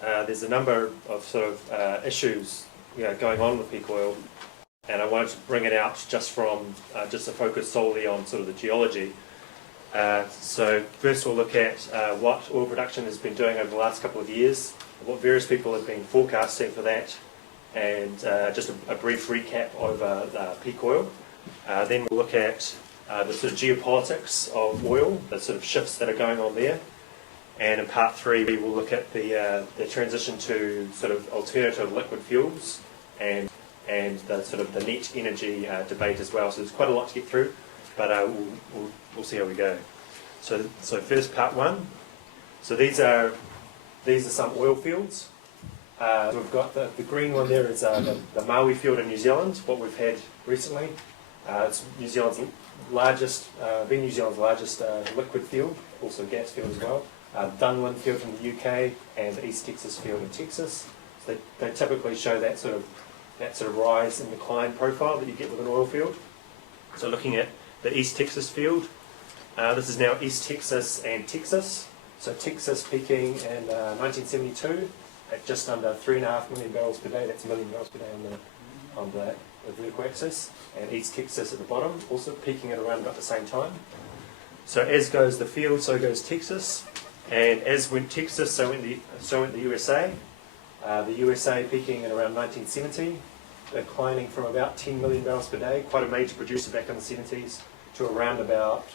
there's a number of sort of issues going on with peak oil, and I wanted to bring it out just from just to focus solely on sort of the geology. So first we'll look at what oil production has been doing over the last couple of years, what various people have been forecasting for that, and just a brief recap over peak oil. Then we'll look at the sort of geopolitics of oil, the sort of shifts that are going on there. And in part 3 we will look at the transition to sort of alternative liquid fuels and the sort of the net energy debate as well. So there's quite a lot to get through, but we'll see how we go. So first, part 1. So these are some oil fields. We've got the green one there is the Maui field in New Zealand, what we've had recently. It's New Zealand's largest liquid field, also gas field as well. Dunlin field from the UK and the East Texas field in Texas. So they typically show that sort of rise and decline profile that you get with an oil field. So looking at the East Texas field, this is now East Texas and Texas. So Texas peaking in 1972 at just under 3.5 million barrels per day. That's million barrels per day on the vertical axis, and East Texas at the bottom, also peaking at around about the same time. So as goes the field, so goes Texas. And as went Texas, so went the USA. The USA peaking at around 1970, declining from about 10 million barrels per day, quite a major producer back in the 70s, to around about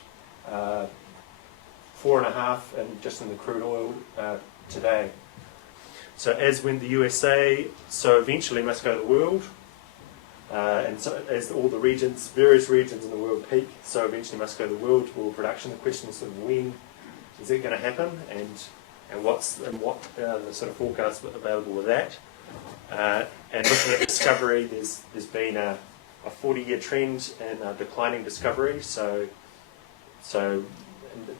4.5, and just in the crude oil today. So as went the USA, so eventually must go the world. And so as all the regions, various regions in the world peak, so eventually must go the world oil production. The question is sort of when is it going to happen, and what the sort of forecast available with that. And looking at discovery, there's been a 40-year trend in declining discovery. So it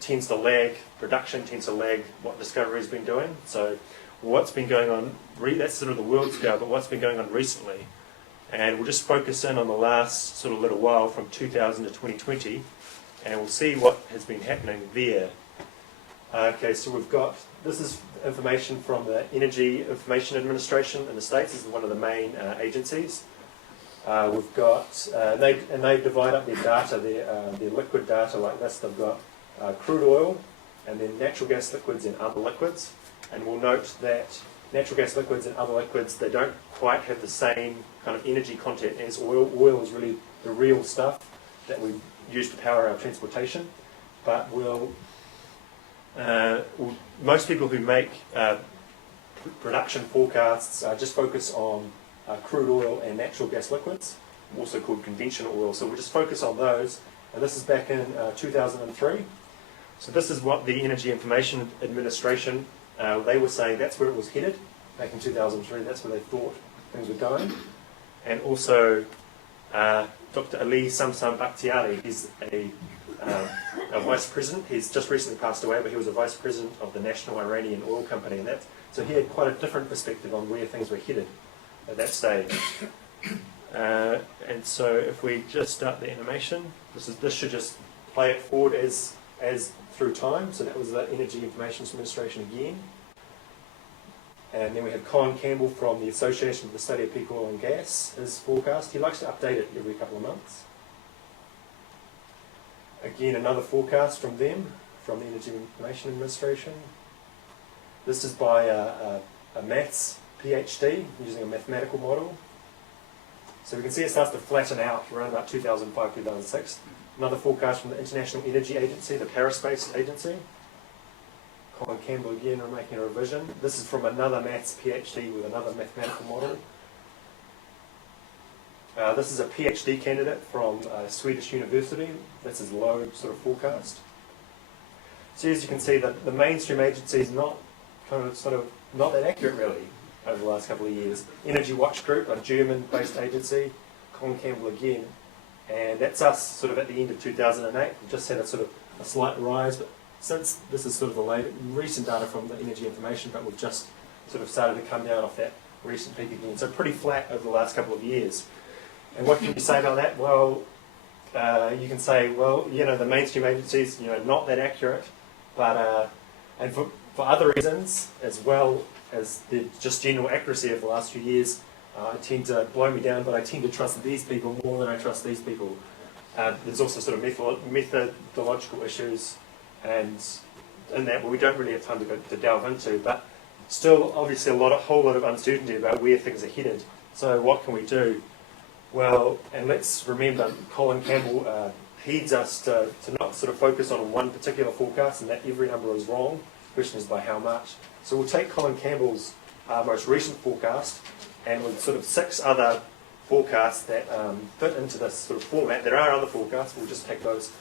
tends to lag, production tends to lag what discovery's been doing. So what's been going on, that's sort of the world scale, but what's been going on recently. And we'll just focus in on the last sort of little while from 2000 to 2020, and we'll see what has been happening there. Okay, so this is information from the Energy Information Administration in the States. This is one of the main agencies. We've got, they divide up their data, their liquid data like this. They've got crude oil, and then natural gas liquids and other liquids. And we'll note that natural gas liquids and other liquids, they don't quite have the same kind of energy content as oil. Oil is really the real stuff that we use to power our transportation. But most people who make production forecasts just focus on crude oil and natural gas liquids, also called conventional oil. So we'll just focus on those. And this is back in 2003. So this is what the Energy Information Administration, they were saying that's where it was headed back in 2003. That's where they thought things were going. And also Dr. Ali Samsam Bakhtiari, he's a vice president. He's just recently passed away, but he was a vice president of the National Iranian Oil Company, and so he had quite a different perspective on where things were headed at that stage. And so if we just start the animation, this should just play it forward as through time. So that was the Energy Information Administration again. And then we have Colin Campbell from the Association for the Study of Peak Oil and Gas, his forecast. He likes to update it every couple of months. Again, another forecast from them, from the Energy Information Administration. This is by a maths PhD, using a mathematical model. So we can see it starts to flatten out around about 2005, 2006. Another forecast from the International Energy Agency, the Paris-based agency. Colin Campbell again are making a revision. This is from another maths PhD with another mathematical model. This is a PhD candidate from Swedish University. That's his low sort of forecast. So as you can see, the mainstream agency is not that accurate really over the last couple of years. Energy Watch Group, a German-based agency, Colin Campbell again, and that's us sort of at the end of 2008. We just had a sort of a slight rise, but since this is sort of the recent data from the Energy Information, but we've just sort of started to come down off that recent peak again. So pretty flat over the last couple of years. And what can you say about that? Well, you can say, well, the mainstream agencies, not that accurate, but and for other reasons as well, as the just general accuracy of the last few years tend to blow me down, but I tend to trust these people more than I trust these people. There's also sort of methodological issues, and in that we don't really have time to delve into, but still obviously a whole lot of uncertainty about where things are headed. So what can we do? Well, and let's remember, Colin Campbell heeds us to not sort of focus on one particular forecast and that every number is wrong. The question is by how much. So we'll take Colin Campbell's most recent forecast, and with sort of 6 other forecasts that fit into this sort of format. There are other forecasts, we'll just take those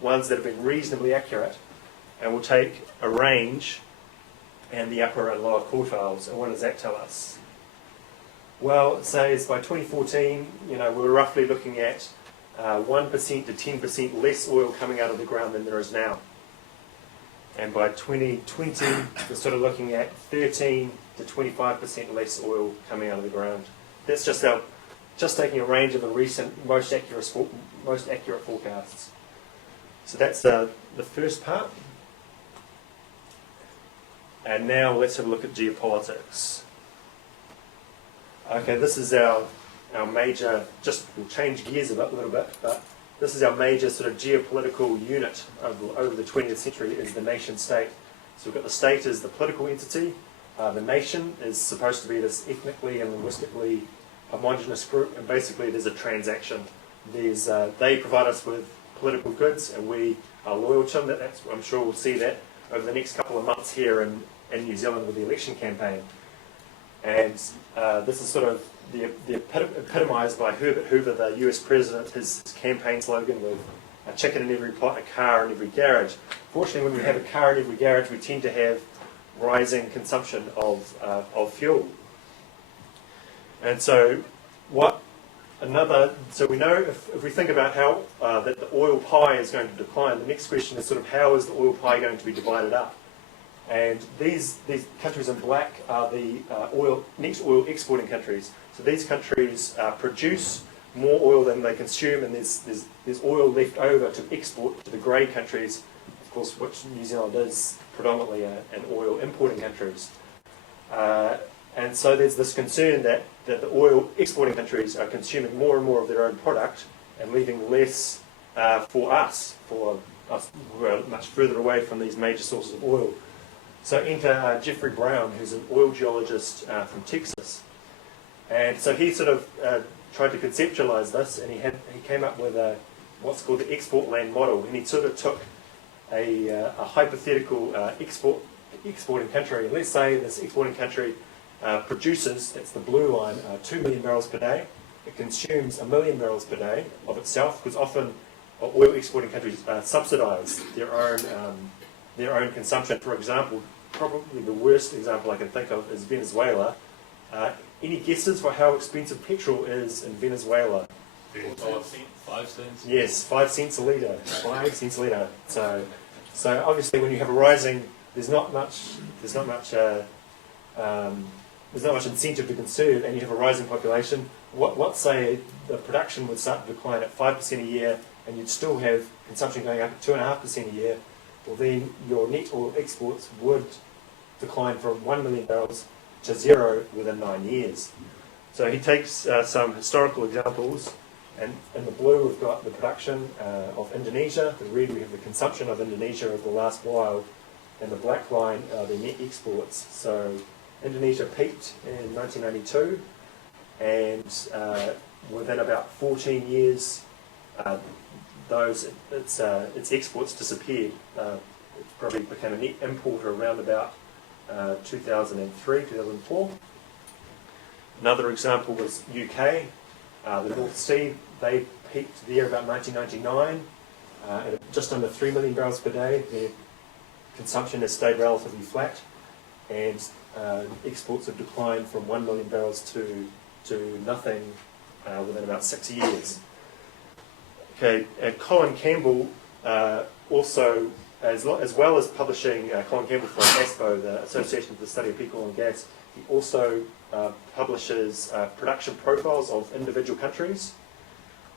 ones that have been reasonably accurate, and we'll take a range and the upper and lower quartiles. And what does that tell us? Well, it says by 2014, we're roughly looking at 1% to 10% less oil coming out of the ground than there is now. And by 2020, we're sort of looking at 13 to 25% less oil coming out of the ground. That's just taking a range of the recent most accurate forecasts. So that's the first part. And now let's have a look at geopolitics. Okay, this is our major, we'll change gears a little bit, but this is our major sort of geopolitical unit over the 20th century, is the nation state. So we've got the state as the political entity. The nation is supposed to be this ethnically and linguistically homogenous group, and basically there's a transaction. They provide us with political goods, and we are loyal to them. I'm sure we'll see that over the next couple of months here in New Zealand with the election campaign. And this is sort of epitomised by Herbert Hoover, the US president, his campaign slogan with a chicken in every pot, a car in every garage. Fortunately, when we have a car in every garage, we tend to have rising consumption of fuel. And so so we know if we think about how that the oil pie is going to decline, the next question is sort of how is the oil pie going to be divided up? And these countries in black are the next oil exporting countries. So these countries produce more oil than they consume, and there's oil left over to export to the grey countries, of course, which New Zealand is predominantly an oil importing countries. And so there's this concern that the oil exporting countries are consuming more and more of their own product and leaving less for us who are much further away from these major sources of oil. So enter Jeffrey Brown, who's an oil geologist from Texas. And so he sort of tried to conceptualize this, and he came up with what's called the export land model. And he sort of took a hypothetical exporting country, and let's say this exporting country produces, that's the blue line, 2 million barrels per day. It consumes 1 million barrels per day of itself, because often oil exporting countries subsidize their own consumption. For example, probably the worst example I can think of is Venezuela. Any guesses for how expensive petrol is in Venezuela? 5 cents? Yes, 5 cents a litre. 5 cents a litre. So obviously, when you have a rising, there's not much incentive to conserve, and you have a rising population. What say the production would start to decline at 5% a year, and you'd still have consumption going up at 2.5% a year? Well, then your net oil exports would decline from 1 million barrels to 0 within 9 years. So he takes some historical examples, and in the blue we've got the production of Indonesia, the red we have the consumption of Indonesia over the last while, and the black line are the net exports. So Indonesia peaked in 1992, and within about 14 years its exports disappeared. It probably became a net importer around about 2003, 2004. Another example was UK, the North Sea. They peaked there about 1999 at just under 3 million barrels per day. Their consumption has stayed relatively flat, and exports have declined from 1 million barrels to nothing within about 6 years. Okay, Colin Campbell also, as well as publishing, Colin Campbell from ASPO, the Association for the Study of Peak Oil and Gas, he also publishes production profiles of individual countries.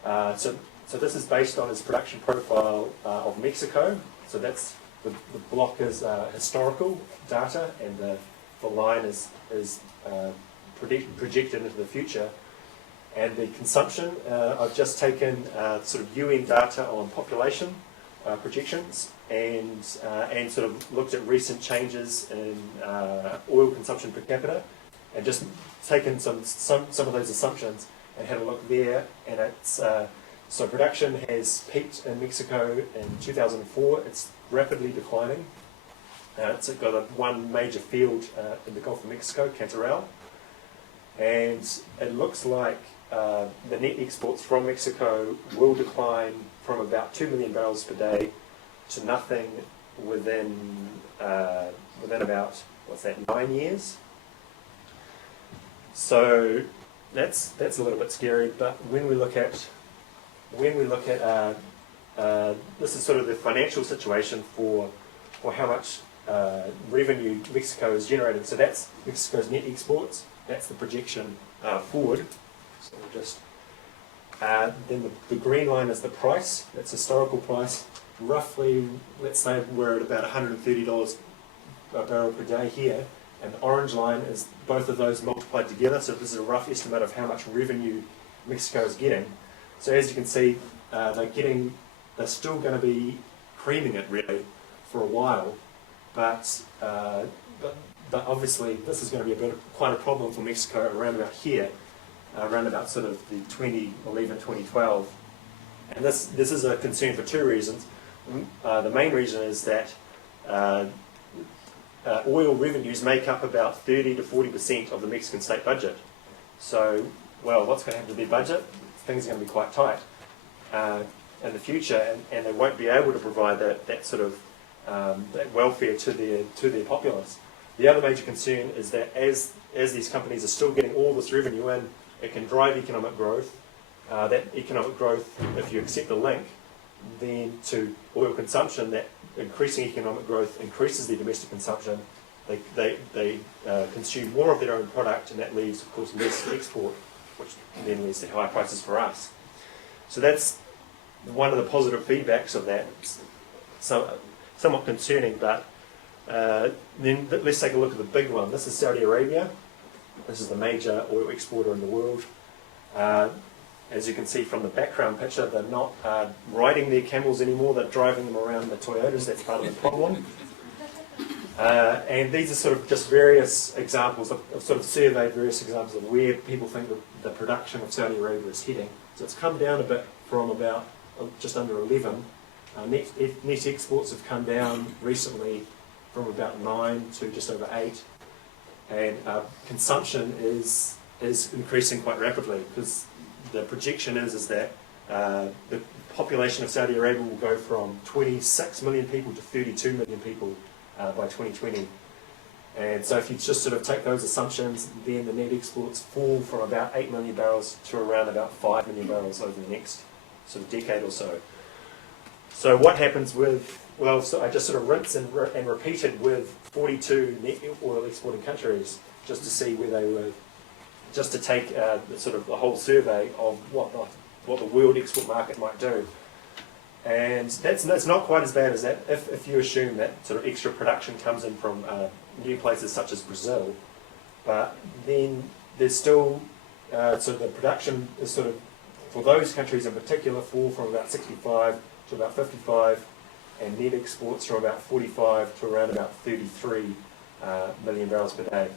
So this is based on his production profile of Mexico. So that's the block is historical data, and the line is projected into the future. And the consumption, I've just taken sort of UN data on population projections and sort of looked at recent changes in oil consumption per capita, and just taken some of those assumptions and had a look there. And it's so production has peaked in Mexico in 2004. It's rapidly declining. It's got one major field in the Gulf of Mexico, Cantarell, and it looks like the net exports from Mexico will decline from about 2 million barrels per day to nothing within about, 9 years. So that's a little bit scary. But when we look at this is sort of the financial situation for how much revenue Mexico is generating. So that's Mexico's net exports. That's the projection forward. So we'll just then the green line is the price. That's historical price. Roughly, let's say we're at about $130 a barrel per day here, and the orange line is both of those multiplied together. So this is a rough estimate of how much revenue Mexico is getting. So as you can see, they're still going to be creaming it really for a while, but obviously this is going to be quite a problem for Mexico around about here, around about sort of the 2011, 2012. And this is a concern for two reasons. The main reason is that oil revenues make up about 30 to 40% of the Mexican state budget. So, well, what's going to happen to their budget? Things are going to be quite tight in the future, and they won't be able to provide that sort of that welfare to their populace. The other major concern is that as these companies are still getting all this revenue in, it can drive economic growth. That economic growth, if you accept the link, then to oil consumption, that increasing economic growth increases their domestic consumption. They consume more of their own product, and that leaves, of course, less export, which then leads to higher prices for us. So that's one of the positive feedbacks of that. Somewhat concerning, but then let's take a look at the big one. This is Saudi Arabia. This is the major oil exporter in the world. As you can see from the background picture, they're not riding their camels anymore, they're driving them around the Toyotas. That's part of the problem. And these are sort of just various examples. I've sort of surveyed various examples of where people think the production of Saudi Arabia is heading. So it's come down a bit from about just under 11. Net exports have come down recently from about 9 to just over 8. And consumption is increasing quite rapidly, because the projection is that the population of Saudi Arabia will go from 26 million people to 32 million people by 2020. And so if you just sort of take those assumptions, then the net exports fall from about 8 million barrels to around about 5 million barrels over the next sort of decade or so. So what happens with, well, so I just sort of rinsed and repeated with 42 net oil exporting countries just to see where they were, just to take sort of the whole survey of what the world export market might do. And that's not quite as bad as that if you assume that sort of extra production comes in from new places such as Brazil. But then there's still, so the production is sort of, for those countries in particular, fall from about 65 to about 55, and net exports from about 45 to around about 33 million barrels per day.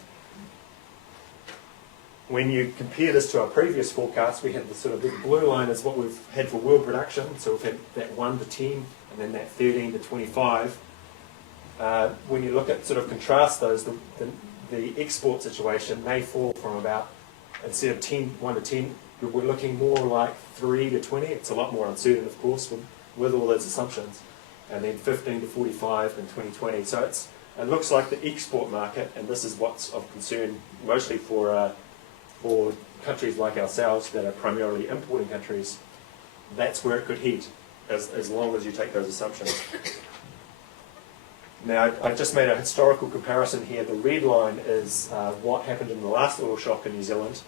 When you compare this to our previous forecast, we had the sort of big blue line is what we've had for world production. So we've had that 1 to 10 and then that 13 to 25. When you look at sort of contrast those, the export situation may fall from about, instead of 1 to 10, we're looking more like 3 to 20. It's a lot more uncertain, of course, with all those assumptions. And then 15 to 45 in 2020. So it looks like the export market, and this is what's of concern mostly for countries like ourselves that are primarily importing countries, that's where it could head, as long as you take those assumptions. Now, I just made a historical comparison here. The red line is what happened in the last oil shock in New Zealand.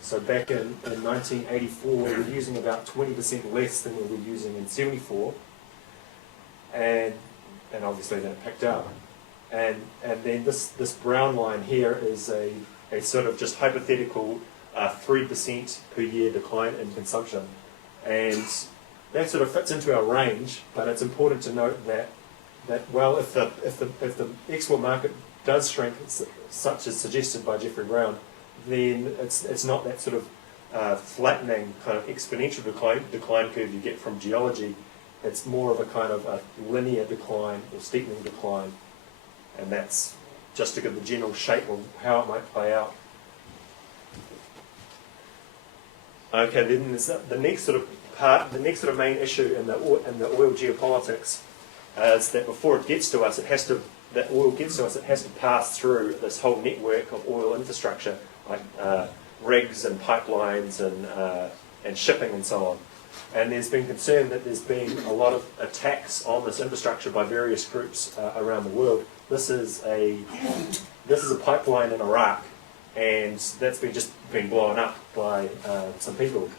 So back in 1984, we were using about 20% less than we were using in 74. And obviously then it picked up. and then this brown line here is a sort of just hypothetical 3% per year decline in consumption, and that sort of fits into our range. But it's important to note that well, if the export market does shrink, such as suggested by Jeffrey Brown, then it's not that sort of flattening kind of exponential decline curve you get from geology. It's more of a kind of a linear decline or steepening decline, and that's just to give the general shape of how it might play out. Okay, then there's the next sort of part, the next sort of main issue in the oil geopolitics is that before it gets to us, it has to pass through this whole network of oil infrastructure, like rigs and pipelines and shipping and so on. And there's been concern that there's been a lot of attacks on this infrastructure by various groups around the world. This is a pipeline in Iraq, and that's been blown up by some people.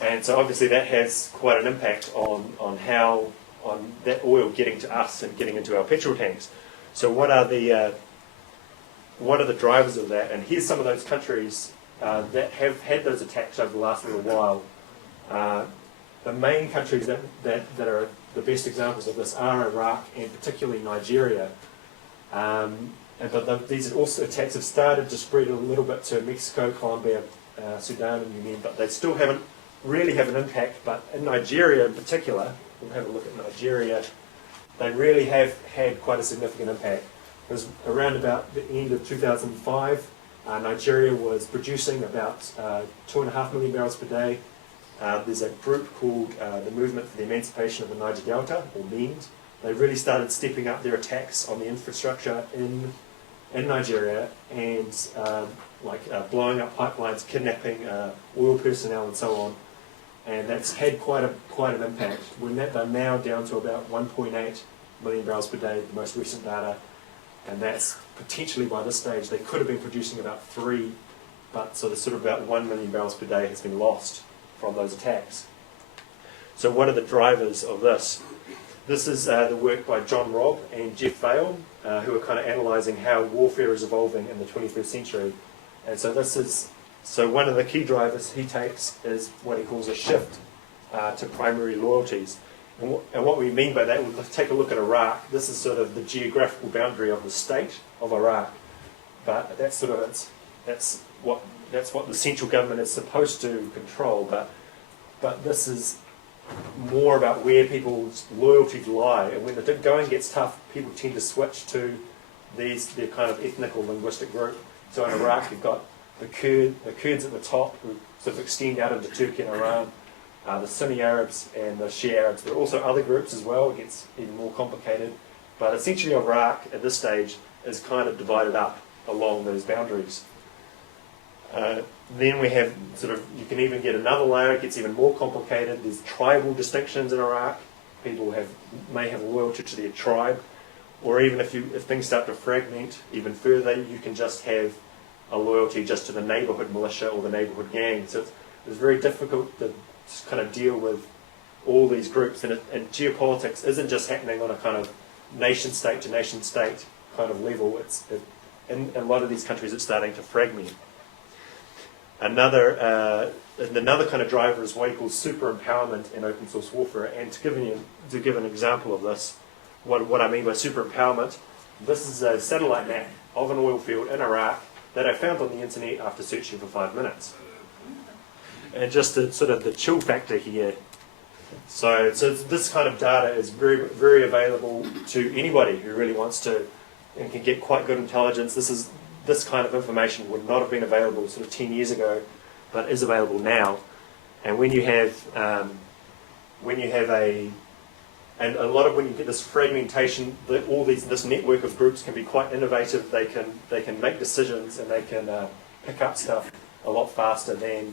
And so obviously that has quite an impact on that oil getting to us and getting into our petrol tanks. So what are the drivers of that? And here's some of those countries that have had those attacks over the last little while. The main countries that are the best examples of this are Iraq and particularly Nigeria. But these attacks have started to spread a little bit to Mexico, Colombia, Sudan and Yemen, but they still haven't really have an impact. But in Nigeria in particular, we'll have a look at Nigeria, they really have had quite a significant impact. Because around about the end of 2005, Nigeria was producing about 2.5 million barrels per day. There's a group called the Movement for the Emancipation of the Niger Delta, or MEND. They really started stepping up their attacks on the infrastructure in Nigeria and blowing up pipelines, kidnapping oil personnel and so on. And that's had quite an impact. They're now down to about 1.8 million barrels per day, the most recent data. And that's potentially by this stage, they could have been producing about 3, but so there's sort of about 1 million barrels per day has been lost from those attacks. So what are the drivers of this? This is the work by John Robb and Jeff Vail, who are kind of analysing how warfare is evolving in the 21st century. And so one of the key drivers he takes is what he calls a shift to primary loyalties. And what we mean by that, we'll take a look at Iraq. This is sort of the geographical boundary of the state of Iraq, but that's what the central government is supposed to control. But this is more about where people's loyalties lie. And when the going gets tough, people tend to switch to their kind of ethnic or linguistic group. So in Iraq, you've got the Kurds at the top, who sort of extend out into Turkey and Iran. The Sunni Arabs and the Shia Arabs. There are also other groups as well. It gets even more complicated. But essentially Iraq at this stage is kind of divided up along those boundaries. Then we have you can even get another layer. It gets even more complicated. There's tribal distinctions in Iraq. People may have loyalty to their tribe. Or even if things start to fragment even further, you can just have a loyalty just to the neighborhood militia or the neighborhood gang. So it's very difficult to kind of deal with all these groups, and geopolitics isn't just happening on a kind of nation state to nation state kind of level. In a lot of these countries it's starting to fragment. Another kind of driver is what he calls super empowerment in open source warfare. And to give an example of this, what I mean by super empowerment, this is a satellite map of an oil field in Iraq that I found on the internet after searching for 5 minutes. And just the chill factor here. So this kind of data is very, very available to anybody who really wants to and can get quite good intelligence. This kind of information would not have been available 10 years ago, but is available now. And when you get this fragmentation, this network of groups can be quite innovative. They can make decisions and they can pick up stuff a lot faster than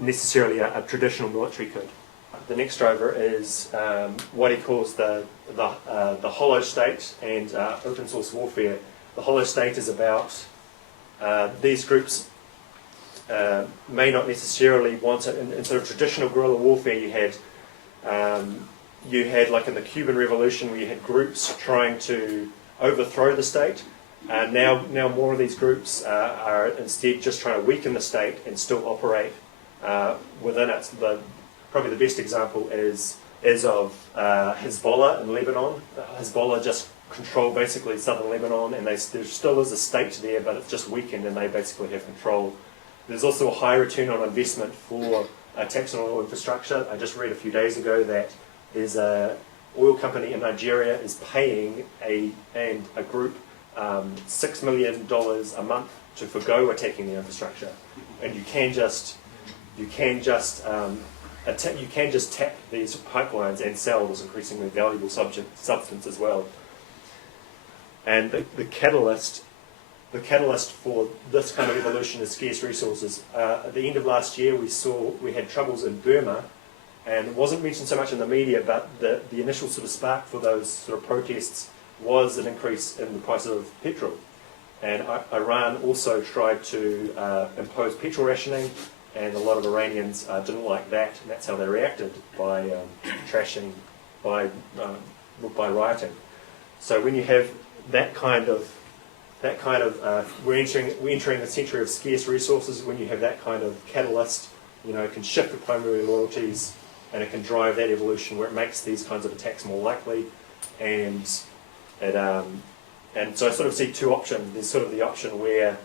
necessarily a traditional military could. The next driver is what he calls the hollow state and open source warfare. The hollow state is about these groups may not necessarily want it. In sort of traditional guerrilla warfare, you had You had, like in the Cuban Revolution, where you had groups trying to overthrow the state. Now more of these groups are instead just trying to weaken the state and still operate within it. Probably the best example is of Hezbollah in Lebanon. Hezbollah just control basically southern Lebanon, and there still is a state there, but it's just weakened, and they basically have control. There's also a high return on investment for tax on oil infrastructure. I just read a few days ago that there's an oil company in Nigeria is paying a group $6 million a month to forgo attacking the infrastructure, and you can just tap these pipelines and sell this increasingly valuable substance as well. And the catalyst for this kind of evolution is scarce resources. At the end of last year, we had troubles in Burma, and it wasn't mentioned so much in the media, but the initial sort of spark for those sort of protests was an increase in the price of petrol. And Iran also tried to impose petrol rationing, and a lot of Iranians didn't like that, and that's how they reacted, by trashing, by rioting. So when you have that kind of we're entering a century of scarce resources. When you have that kind of catalyst, it can shift the primary loyalties, and it can drive that evolution where it makes these kinds of attacks more likely. And so I sort of see two options. There's sort of the option where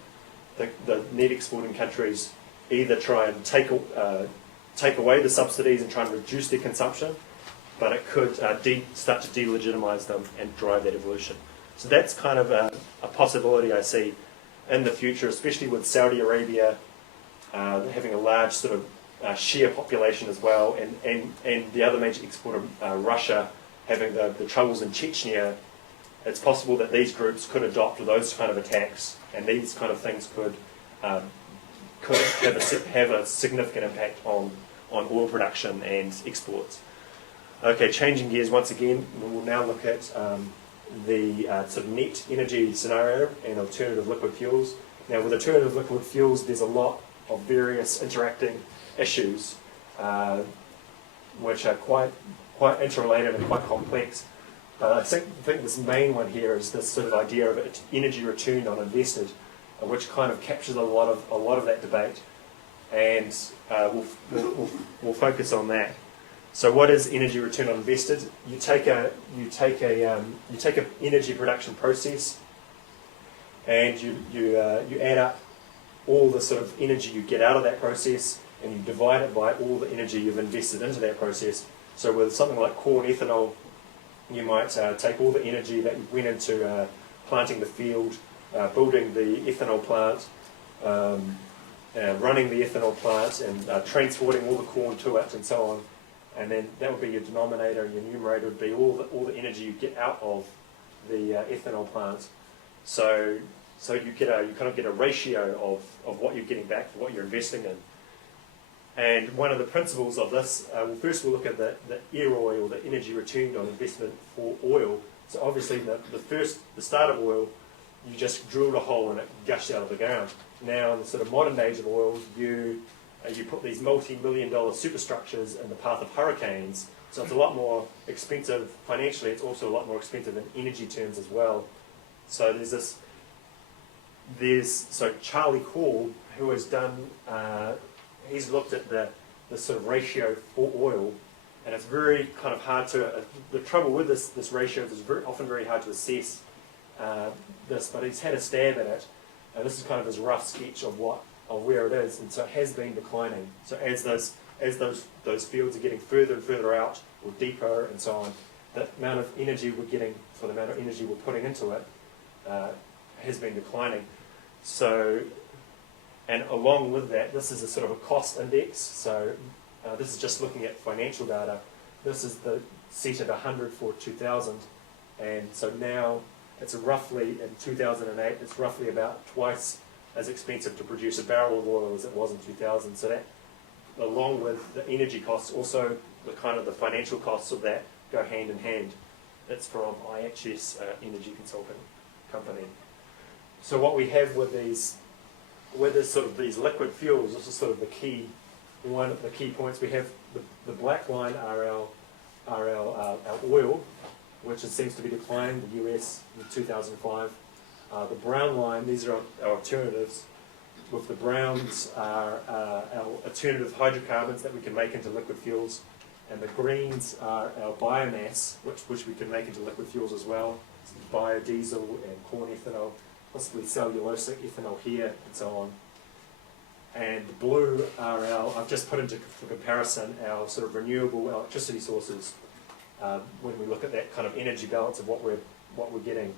the net exporting countries either try and take away the subsidies and try and reduce their consumption, but it could start to delegitimize them and drive that evolution. So that's kind of a possibility I see in the future, especially with Saudi Arabia having a large sort of Shia population as well, and the other major exporter, Russia, having the troubles in Chechnya. It's possible that these groups could adopt those kind of attacks, and these kind of things could have a significant impact on oil production and exports. Okay, changing gears once again, we'll now look at the sort of net energy scenario and alternative liquid fuels. Now, with alternative liquid fuels, there's a lot of various interacting issues which are quite interrelated and quite complex. But I think this main one here is this sort of idea of energy return on invested, which kind of captures a lot of that debate, and we'll focus on that. So, what is energy return on invested? You take an energy production process, and you add up all the sort of energy you get out of that process, and you divide it by all the energy you've invested into that process. So, with something like corn ethanol, you might take all the energy that went into planting the field, building the ethanol plant, running the ethanol plant, and transporting all the corn to it, and so on. And then that would be your denominator, and your numerator would be all the energy you get out of the ethanol plant. So you kind of get a ratio of what you're getting back for what you're investing in. And one of the principles of this, first we'll look at the EROI, or the energy returned on investment for oil. So obviously the start of oil, you just drilled a hole and it gushed out of the ground. Now in the sort of modern age of oil, you put these multi-million-dollar superstructures in the path of hurricanes, so it's a lot more expensive financially. It's also a lot more expensive in energy terms as well. So so Charlie Hall, who has done, he's looked at the sort of ratio for oil, and it's very kind of hard to. The trouble with this ratio is it's often very hard to assess this, but he's had a stab at it, and this is kind of his rough sketch of where it is, and so it has been declining. So as those fields are getting further and further out, or deeper, and so on, the amount of energy we're getting for the amount of energy we're putting into it has been declining. So, and along with that, this is a sort of a cost index. So this is just looking at financial data. This is set at 100 for 2000, and so now it's roughly, in 2008, it's roughly about twice as expensive to produce a barrel of oil as it was in 2000. So that, along with the energy costs, also the kind of the financial costs of that go hand in hand. That's from IHS Energy Consulting Company. So what we have with these liquid fuels, this is sort of one of the key points. We have the black line are are our oil, which seems to be declining, the US in 2005. The brown line, these are our alternatives. With the browns are our alternative hydrocarbons that we can make into liquid fuels, and the greens are our biomass, which we can make into liquid fuels as well, biodiesel and corn ethanol, possibly cellulosic ethanol here, and so on. And the blue are I've just put into for comparison our sort of renewable electricity sources when we look at that kind of energy balance of what we're getting.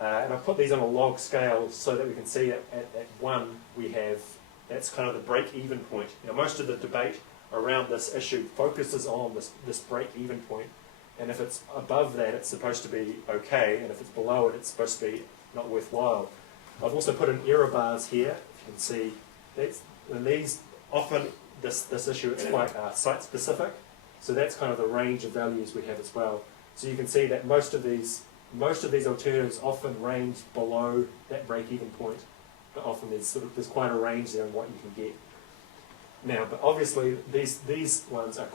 And I've put these on a log scale so that we can see at one we have, that's kind of the break-even point. Most of the debate around this issue focuses on this break-even point, and if it's above that it's supposed to be okay, and if it's below it it's supposed to be not worthwhile. I've also put in error bars here, if you can see. And these, often this issue it's quite site-specific, so that's kind of the range of values we have as well. So you can see that most of these alternatives often range below that break-even point, but often there's quite a range there in what you can get. Now, but obviously these ones are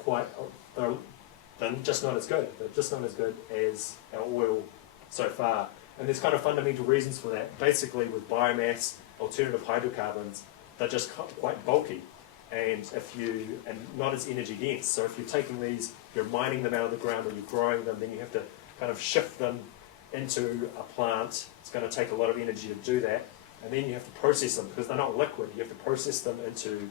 they're just not as good. They're just not as good as our oil so far, and there's kind of fundamental reasons for that. Basically, with biomass, alternative hydrocarbons, they're just quite bulky, and not as energy dense. So if you're taking these, you're mining them out of the ground, or you're growing them, then you have to kind of shift them into a plant. It's going to take a lot of energy to do that, and then you have to process them because they're not liquid. You have to process them into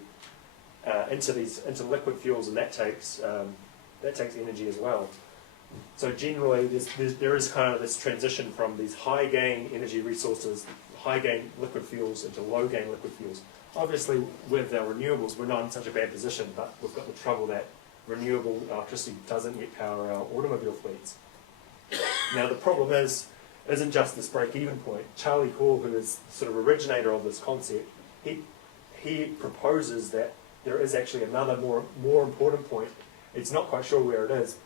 liquid fuels, and that takes energy as well. So generally, there is kind of this transition from these high gain energy resources, high gain liquid fuels, into low gain liquid fuels. Obviously, with our renewables, we're not in such a bad position, but we've got the trouble that renewable electricity doesn't yet power our automobile fleets. Now the problem isn't just this break-even point. Charlie Hall, who is the sort of originator of this concept, he proposes that there is actually another more important point. It's not quite sure where it is,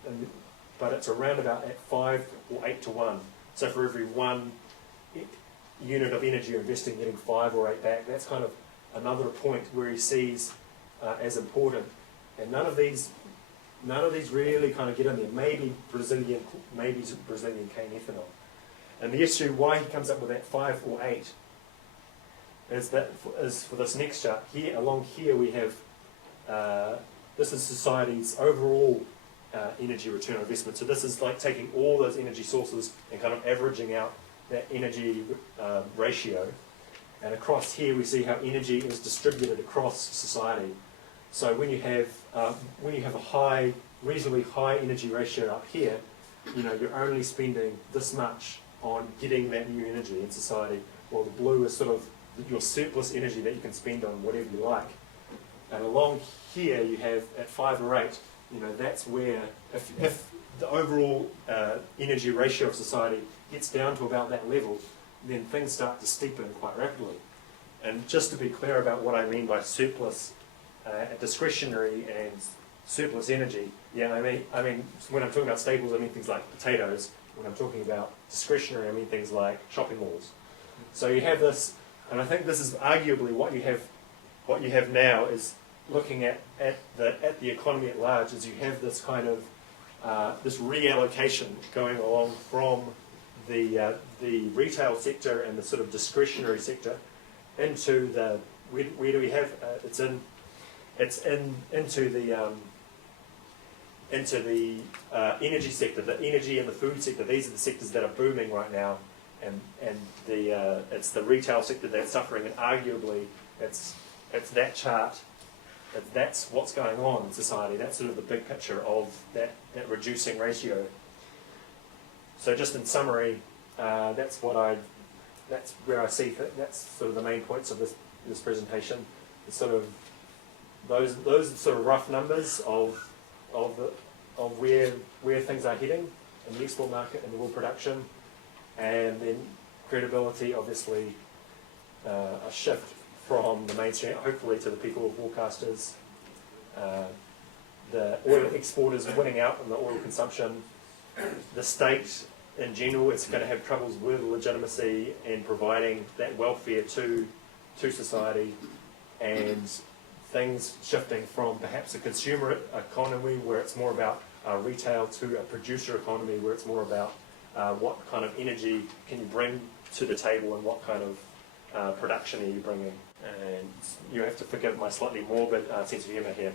but it's around about at 5 or 8 to 1. So for every 1 unit of energy you're investing, getting 5 or 8 back, that's kind of another point where he sees as important. And none of these really kind of get in there. Maybe Brazilian cane ethanol. And the issue why he comes up with that 5 or 8 is for this next chart. Here, along here we have, this is society's overall energy return on investment. So this is like taking all those energy sources and kind of averaging out that energy ratio. And across here we see how energy is distributed across society. So when you have a reasonably high energy ratio up here, you're only spending this much on getting that new energy in society. While the blue is sort of your surplus energy that you can spend on whatever you like. And along here you have at 5 or 8, that's where if the overall energy ratio of society gets down to about that level, then things start to steepen quite rapidly. And just to be clear about what I mean by surplus, discretionary and surplus energy, I mean when I'm talking about staples, I mean things like potatoes. When I'm talking about discretionary, I mean things like shopping malls. So you have this, and I think this is arguably what you have now is looking at the economy at large, is you have this kind of this reallocation going along from the retail sector and the sort of discretionary sector into the where do we have into the energy sector, the energy and the food sector. These are the sectors that are booming right now, and it's the retail sector that's suffering, and arguably it's that chart. That's what's going on in society. That's sort of the big picture of that reducing ratio. So just in summary, that's where I see that's sort of the main points of this presentation. It's sort of those sort of rough numbers of where things are heading in the export market and the world production, and then credibility, obviously a shift from the mainstream, hopefully, to the people of forecasters. The oil exporters winning out on the oil consumption. The state in general, it's going to have troubles with legitimacy and providing that welfare to society, and things shifting from perhaps a consumer economy where it's more about retail to a producer economy where it's more about what kind of energy can you bring to the table and what kind of production are you bringing. And you have to forgive my slightly morbid sense of humour here.